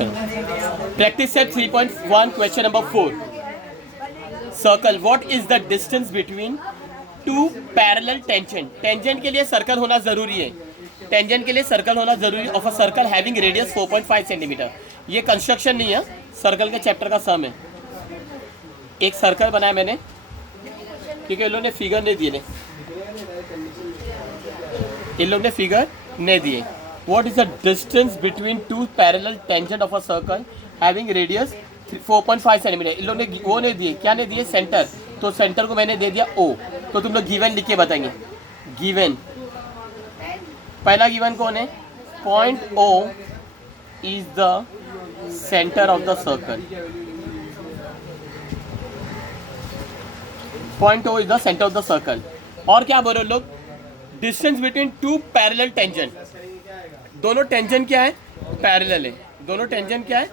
Practice set 3.1 question number 4. Circle. What is the distance between two parallel tangent? Tangent के लिए circle होना जरूरी है. टेंजेंट के लिए सर्कल होना जरूरी of a circle having radius 4.5 centimetre. ये कंस्ट्रक्शन नहीं है, सर्कल के चैप्टर का सम है. एक सर्कल बनाया मैंने क्योंकि इन लोगों ने फिगर नहीं दिए. इन लोगों ने फिगर नहीं दिए. What is the distance between two parallel tangent of a circle having radius 4.5 centimeter. इन लोगों ने वो नहीं दिए. क्या नहीं दिए? सेंटर. तो सेंटर को मैंने दे दिया O. तो तुम लोग गिवन लिख के बताएंगे. गिवन पहला गिवन कौन है? Point O is the centre of the circle. Point O is the centre of the circle. और क्या बोल रहे हो लोग? Distance between two parallel tangent. दोनों टेंजेंट क्या है? पैरेलल है. दोनों टेंजेंट क्या है?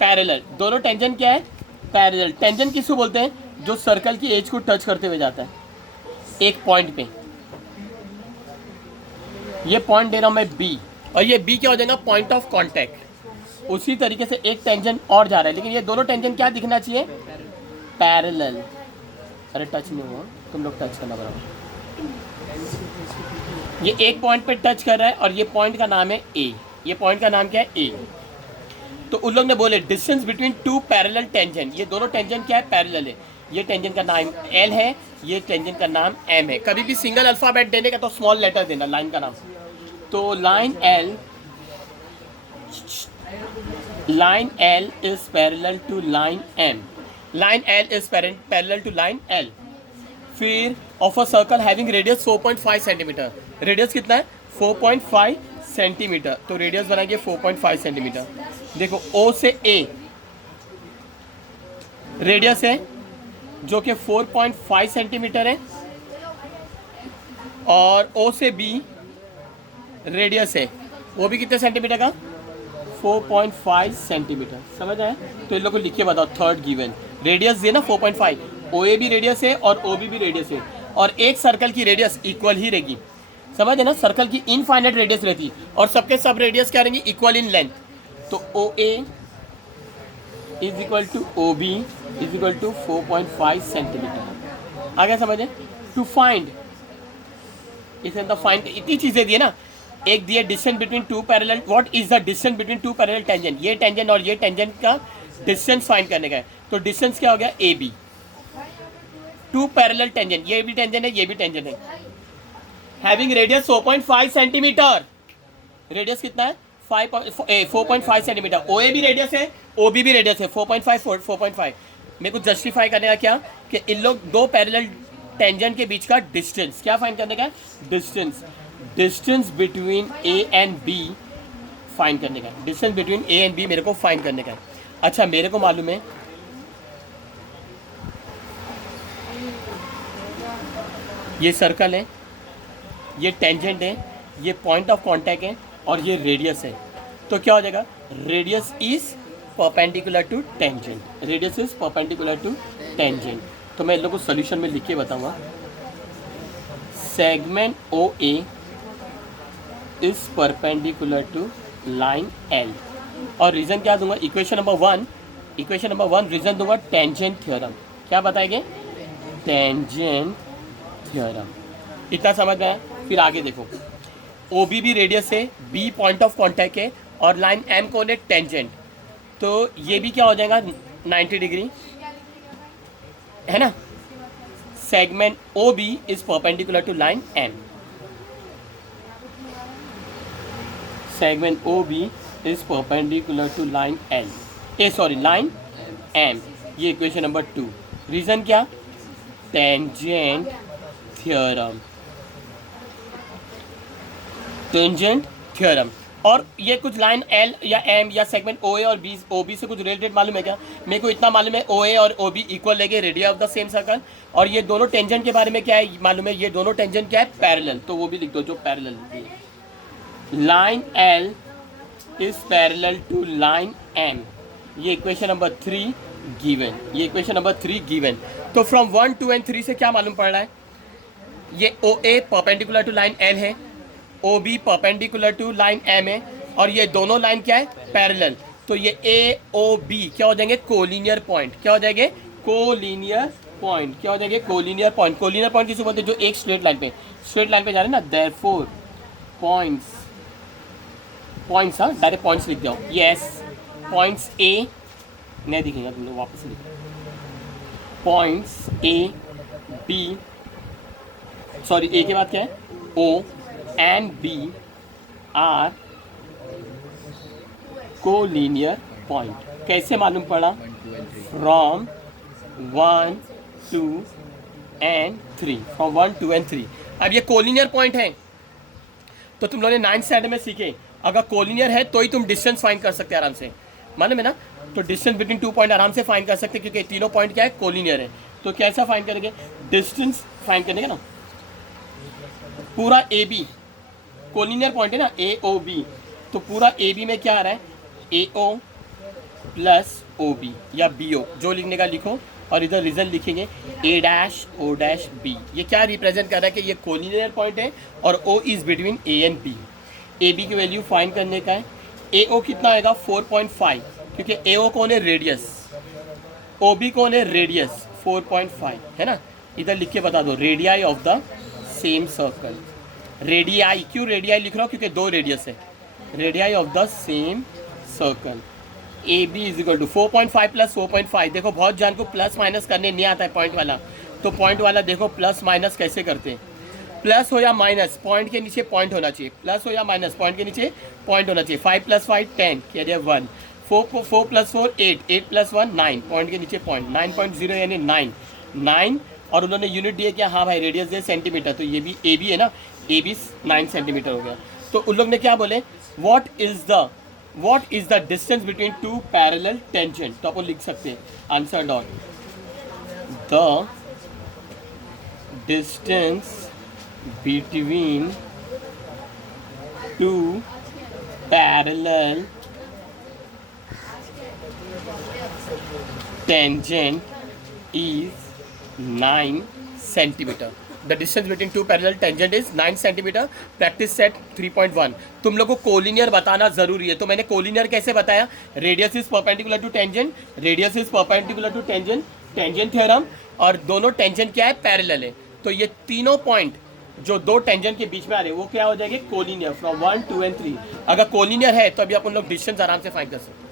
पैरेलल. दोनों टेंजेंट क्या है? पैरेलल. टेंजेंट किसको बोलते हैं? जो सर्कल की एज को टच करते हुए जाता है एक पॉइंट पे. ये पॉइंट दे रहा हूं मैं B, और ये B क्या हो जाएगा? Point of contact. उसी तरीके से एक टेंजेंट और जा रहा है, लेकिन ये दोनों टेंजेंट क्या दिखना चाहिए? पैरेलल. अरे टच नहीं हुआ, तुम लोग टच करना बराबर. ये एक पॉइंट पे टच कर रहा है और ये पॉइंट का नाम है A. ये पॉइंट का नाम क्या है? A. तो उन लोग ने बोले distance between two parallel tangent. ये दोनों टेंजेंट क्या है? पैरेलल है. ये टेंजेंट का नाम L है, ये टेंजेंट का नाम M है. कभी भी सिंगल अल्फाबेट देने का तो स्मॉल लेटर देना लाइन का नाम. तो line L is parallel to line M. Line L is parallel to line L. फिर of a circle having radius 4.5 centimetre. Radius कितना है? 4.5 सेंटीमीटर. तो रेडियस बनाएंगे 4.5 सेंटीमीटर. देखो O से A रेडियस है जो कि 4.5 सेंटीमीटर है, और O से B रेडियस है वो भी कितने सेंटीमीटर का? 4.5 सेंटीमीटर. समझ आया? तो इन लोग को लिख के बताओ. थर्ड गिवन रेडियस दिए ना 4.5. OA भी रेडियस है और OB भी रेडियस है, और एक सर्कल की रेडियस इक्वल ही रहेगी. समझ है ना? सर्कल की इनफाइनाइट रेडियस रहती और सबके सब रेडियस क्या रहेंगी? Equal in length. तो OA is equal to OB is equal to 4.5 centimetre. आगे समझे? टू फाइंड इसे द फाइंड इतनी चीज़ें दिए ना. एक दिए distance between two parallel. What is the distance between two parallel tangent. ये टेंजेंट और ये टेंजेंट का डिस्टेंस फाइंड करने का है. तो डिस्टेंस क्या हो गया? AB. Two parallel tangent. ये भी टेंजेंट है, ये भी टेंजेंट है. Having radius 4.5 centimetre. रेडियस कितना है? 4.5 सेंटीमीटर. OA भी रेडियस है, OB भी रेडियस है. 4.5. मेरे को जस्टिफाई करने का क्या कि इन लोग दो पैरेलल टेंजेंट के बीच का डिस्टेंस क्या फाइंड करने का है? Distance between A and B find करने का. Distance between A and B मेरे को फाइंड करने का है. अच्छा, मेरे को मालूम है ये सर्कल है, ये टेंजेंट है, ये पॉइंट ऑफ कांटेक्ट है, और ये रेडियस है. तो क्या हो जाएगा? Radius is perpendicular to tangent. Radius is perpendicular to tangent. तो मैं इन लोगों को सोल्यूशन में लिख के बताऊंगा. Segment OA is perpendicular to line L. और रीजन क्या दूंगा? इक्वेशन नंबर वन रीजन दूंगा टेंजेंट थ्योरम. क्या बताएंगे? Tangent theorem. इतना समझ में आया? फिर आगे देखो. OB भी रेडियस है, B पॉइंट ऑफ कांटेक्ट है, और लाइन M कौन है? टेंजेंट. तो ये भी क्या हो जाएगा? 90 डिग्री है ना. Segment OB is perpendicular to line M. Segment OB is perpendicular to line line M. ये इक्वेशन नंबर 2. रीजन क्या? Tangent theorem. और ये कुछ लाइन L या M या सेगमेंट OA और OB से कुछ रिलेटेड मालूम है क्या? मेरे को इतना मालूम है OA और OB इक्वल लेके radius of the same circle. और ये दोनों टेंजेंट के बारे में क्या है मालूम है? ये दोनों टेंजेंट क्या है? पैरेलल. तो वो भी लिख दो जो पैरेलल है. Line L is parallel to line M. ये इक्वेशन नंबर 3 गिवन. तो फ्रॉम 1, 2 एंड 3 से क्या मालूम पड़ रहा है? ये OA perpendicular to line L है, OB perpendicular to line M है, और ये दोनों लाइन क्या है, पैरेलल। तो ये ए ओ बी क्या हो जाएंगे, कोलिनियर पॉइंट। क्या हो जाएंगे, कोलिनियर पॉइंट। क्या हो जाएंगे, कोलिनियर पॉइंट। कोलिनियर पॉइंट किसको बोलते हैं, जो एक स्ट्रेट लाइन पे जा रहे हैं ना। देयरफॉर पॉइंट्स, पॉइंट्स, हाँ डायरेक्ट पॉइंट्स लिख जाओ। यस, पॉइंट्स ए नहीं दिखेगा, तुम लोग वापस लिखो। Points A B, sorry A के बाद क्या है, O and B are collinear point. कैसे मालूम पड़ा, फ्रॉम 1 2 एंड 3, फ्रॉम 1 2 एंड 3। अब ये कोलिनियर पॉइंट है, तो तुम लोगों ने 9th स्टैंडर्ड में सीखे, अगर कोलिनियर है तो ही तुम डिस्टेंस फाइंड कर सकते हैं आराम से, मालूम है ना। तो डिस्टेंस बिटवीन 2 पॉइंट आराम से फाइंड कर सकते हैं, क्योंकि तीनों पॉइंट क्या है, कोलिनियर है। तो कैसा फाइंड करेंगे, डिस्टेंस फाइंड करने का ना, पूरा ए बी कोलिनियर पॉइंट है ना, ए ओ बी, तो पूरा ए बी में क्या आ रहा है, ए ओ प्लस ओ बी या बी ओ, जो लिखने का लिखो, और इधर रिजल्ट लिखेंगे ए डैश ओ डैश बी। ये क्या रिप्रेजेंट कर रहा है कि ये कोलिनियर पॉइंट है और O is between A and B. A B की वैल्यू फाइंड करने का है। ए ओ कितना आएगा, 4.5, क्योंकि ए ओ कौन है, रेडियस, ओ बी कौन है, रेडियस, 4.5 है ना। इधर लिख के बता दो, radii of the same circle. Radii, क्यों रेडियाई लिख रहा हूँ, क्योंकि दो रेडियस है। Radii of the same circle, A B is equal to 4.5 plus 4.5। देखो बहुत जान को प्लस माइनस करने नहीं आता है पॉइंट वाला, तो पॉइंट वाला देखो प्लस माइनस कैसे करते हैं। प्लस हो या माइनस, पॉइंट के नीचे पॉइंट होना चाहिए। प्लस हो या माइनस, पॉइंट के नीचे पॉइंट होना चाहिए। 5 + 5 10, कैरियर 1। 4 + 4 8, 8 + 1 9, पॉइंट के नीचे पॉइंट। 9.0 यानी 9, और उन्होंने यूनिट दिया क्या, हाँ भाई रेडियस दे सेंटीमीटर, तो ये भी ए बी है ना, ए बी 9 सेंटीमीटर हो गया। तो उन लोग ने क्या बोले, what is the distance between 2 parallel tangent. तो आप लिख सकते हैं answer dot, the distance between 2 parallel tangent is 9 centimetre. The distance between 2 parallel tangent is 9 centimetre. Practice set 3.1। तुम लोगों को कोलिनियर बताना जरूरी है, तो मैंने कोलिनियर कैसे बताया, radius is perpendicular to tangent, radius is perpendicular to tangent, tangent theorem, और दोनों टेंजेंट क्या है, पैरेलल है। तो ये तीनों पॉइंट जो दो टेंजेंट के बीच में आ रहे हैं वो क्या हो जाएंगे, कोलिनियर, फ्रॉम 1 2 एंड 3। अगर कोलिनियर है तो अभी अपन लोग डिस्टेंस आराम से फाइंड कर सकते हैं।